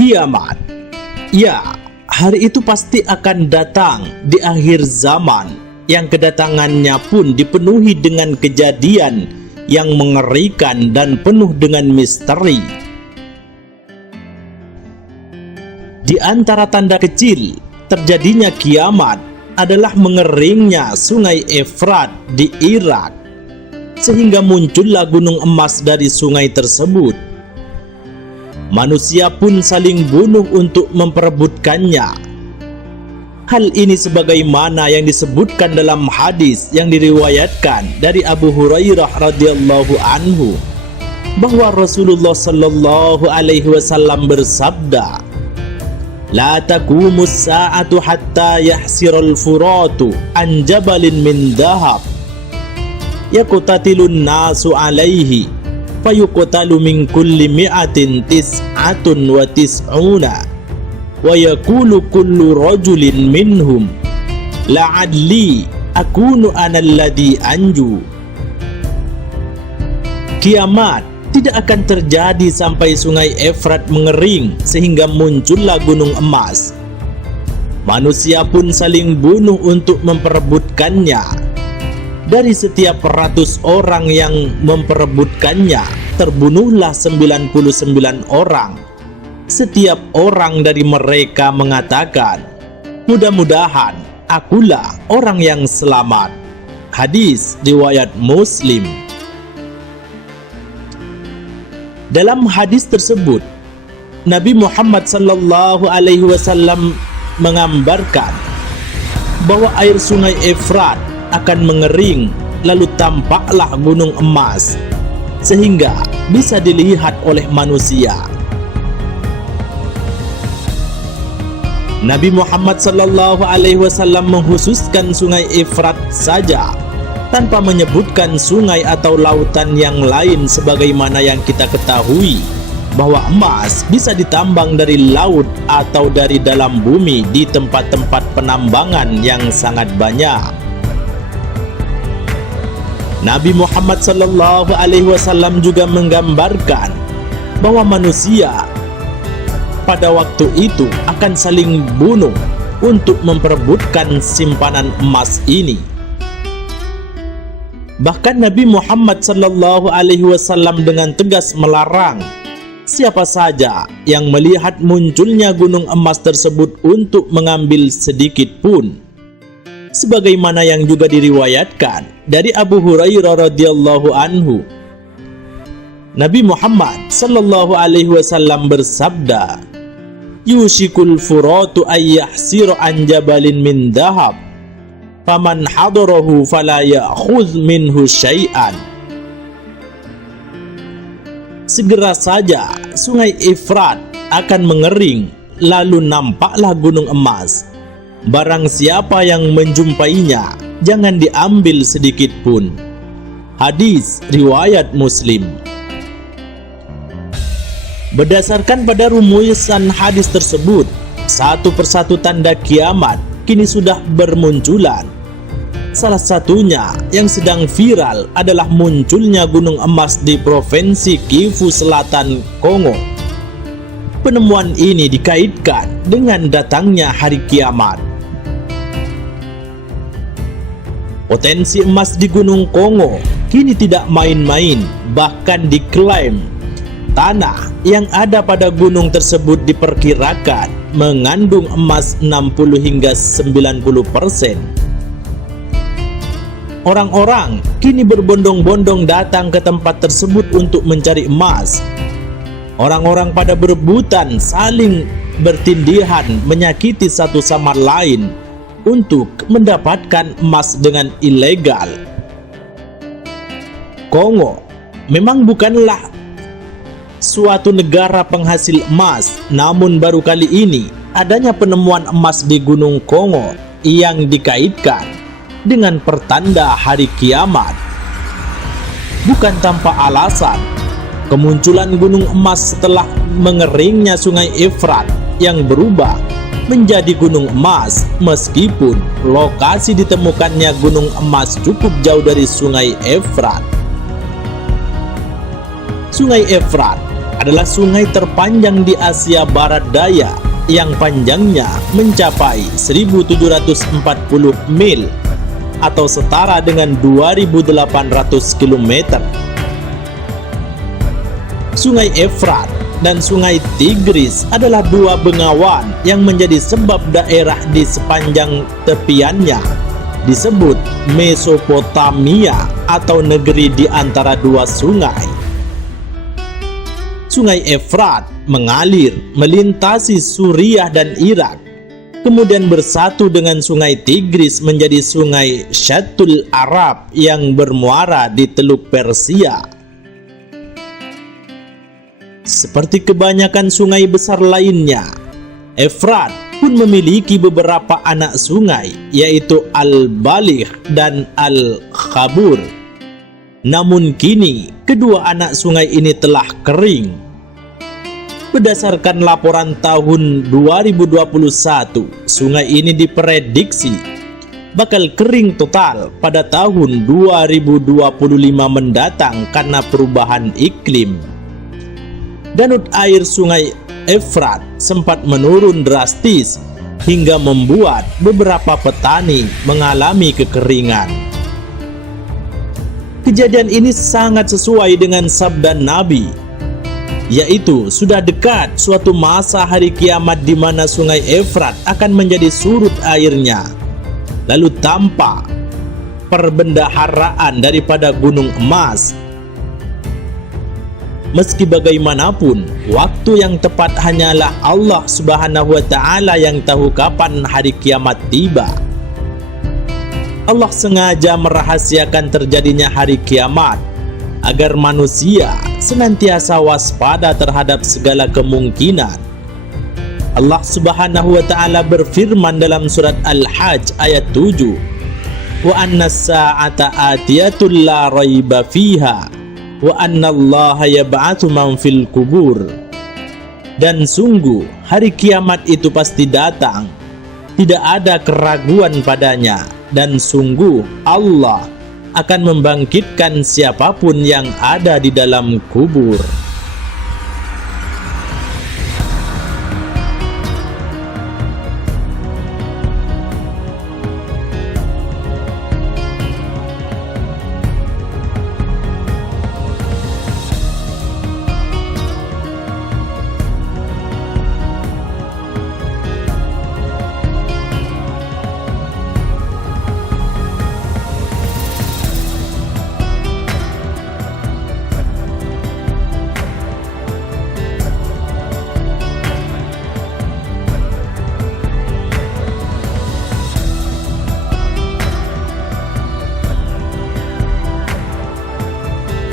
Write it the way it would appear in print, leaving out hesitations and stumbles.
Kiamat. Ya, hari itu pasti akan datang di akhir zaman, yang kedatangannya pun dipenuhi dengan kejadian yang mengerikan dan penuh dengan misteri. Di antara tanda kecil terjadinya kiamat adalah mengeringnya sungai Efrat di Irak, sehingga muncullah gunung emas dari sungai tersebut. Manusia pun saling bunuh untuk memperebutkannya. Hal ini sebagaimana yang disebutkan dalam hadis yang diriwayatkan dari Abu Hurairah radhiyallahu anhu, bahwa Rasulullah sallallahu alaihi wasallam bersabda, "La taqumus sa'atu hatta yahsirul furatu an jabalin min dhahab yaqtatilun nasu alaihi fayuqtalu min kulli mi'atin tis'atun wa tis'una wa yaqulu kullu rajulin minhum la'adli akunu ana alladhi anju." Kiamat tidak akan terjadi sampai sungai Efrat mengering sehingga muncullah gunung emas. Manusia pun saling bunuh untuk memperebutkannya. Dari setiap 100 orang yang memperebutkannya, terbunuhlah 99 orang. Setiap orang dari mereka mengatakan, "Mudah-mudahan akulah orang yang selamat." Hadis riwayat Muslim. Dalam hadis tersebut, Nabi Muhammad sallallahu alaihi wasallam menggambarkan bahwa air sungai Efrat akan mengering, lalu tampaklah gunung emas, sehingga bisa dilihat oleh manusia. Nabi Muhammad sallallahu alaihi wasallam mengkhususkan sungai Efrat saja, tanpa menyebutkan sungai atau lautan yang lain, sebagaimana yang kita ketahui bahwa emas bisa ditambang dari laut atau dari dalam bumi di tempat-tempat penambangan yang sangat banyak. Nabi Muhammad sallallahu alaihi wasallam juga menggambarkan bahwa manusia pada waktu itu akan saling bunuh untuk memperebutkan simpanan emas ini. Bahkan Nabi Muhammad sallallahu alaihi wasallam dengan tegas melarang siapa saja yang melihat munculnya gunung emas tersebut untuk mengambil sedikit pun, sebagaimana yang juga diriwayatkan dari Abu Hurairah radhiyallahu anhu. Nabi Muhammad sallallahu alaihi wasallam bersabda, "Yushikul furatu ay yahsiru an jabalin min dhahab, faman hadarahu fala ya'khudh minhu syai'an." Segera saja sungai Efrat akan mengering, lalu nampaklah gunung emas. Barang siapa yang menjumpainya, jangan diambil sedikit pun. Hadis riwayat Muslim. Berdasarkan pada rumusan hadis tersebut, satu persatu tanda kiamat kini sudah bermunculan. Salah satunya yang sedang viral adalah munculnya gunung emas di provinsi Kivu Selatan, Kongo. Penemuan ini dikaitkan dengan datangnya hari kiamat. Potensi emas di Gunung Kongo kini tidak main-main, bahkan diklaim tanah yang ada pada gunung tersebut diperkirakan mengandung emas 60 hingga 90%. Orang-orang kini berbondong-bondong datang ke tempat tersebut untuk mencari emas. Orang-orang pada berebutan saling bertindihan menyakiti satu sama lain untuk mendapatkan emas dengan ilegal. Kongo memang bukanlah suatu negara penghasil emas, namun baru kali ini adanya penemuan emas di Gunung Kongo yang dikaitkan dengan pertanda hari kiamat. Bukan tanpa alasan, kemunculan gunung emas setelah mengeringnya sungai Efrat yang berubah menjadi gunung emas, meskipun lokasi ditemukannya gunung emas cukup jauh dari sungai Efrat. Sungai Efrat adalah sungai terpanjang di Asia Barat Daya yang panjangnya mencapai 1.740 mil atau setara dengan 2.800 km. Sungai Efrat dan Sungai Tigris adalah dua bengawan yang menjadi sebab daerah di sepanjang tepiannya disebut Mesopotamia atau negeri di antara dua sungai. Sungai Efrat mengalir melintasi Suriah dan Irak, kemudian bersatu dengan Sungai Tigris menjadi Sungai Syatul Arab yang bermuara di Teluk Persia. Seperti kebanyakan sungai besar lainnya, Efrat pun memiliki beberapa anak sungai, yaitu Al-Baligh dan Al-Khabur. Namun kini, kedua anak sungai ini telah kering. Berdasarkan laporan tahun 2021, sungai ini diprediksi bakal kering total pada tahun 2025 mendatang karena perubahan iklim. Danut air Sungai Efrat sempat menurun drastis hingga membuat beberapa petani mengalami kekeringan. Kejadian ini sangat sesuai dengan sabda Nabi, yaitu sudah dekat suatu masa hari kiamat di mana Sungai Efrat akan menjadi surut airnya, lalu tampak perbendaharaan daripada gunung emas. Meski bagaimanapun, waktu yang tepat hanyalah Allah Subhanahu wa Ta'ala yang tahu kapan hari kiamat tiba. Allah sengaja merahasiakan terjadinya hari kiamat agar manusia senantiasa waspada terhadap segala kemungkinan. Allah Subhanahu wa Ta'ala berfirman dalam surat Al-Hajj ayat 7, "Wa anna as-sa'ata atiyatul la raiba fiha wa annallaha yab'atsu man fil kubur." Dan sungguh hari kiamat itu pasti datang, tidak ada keraguan padanya, dan sungguh Allah akan membangkitkan siapapun yang ada di dalam kubur.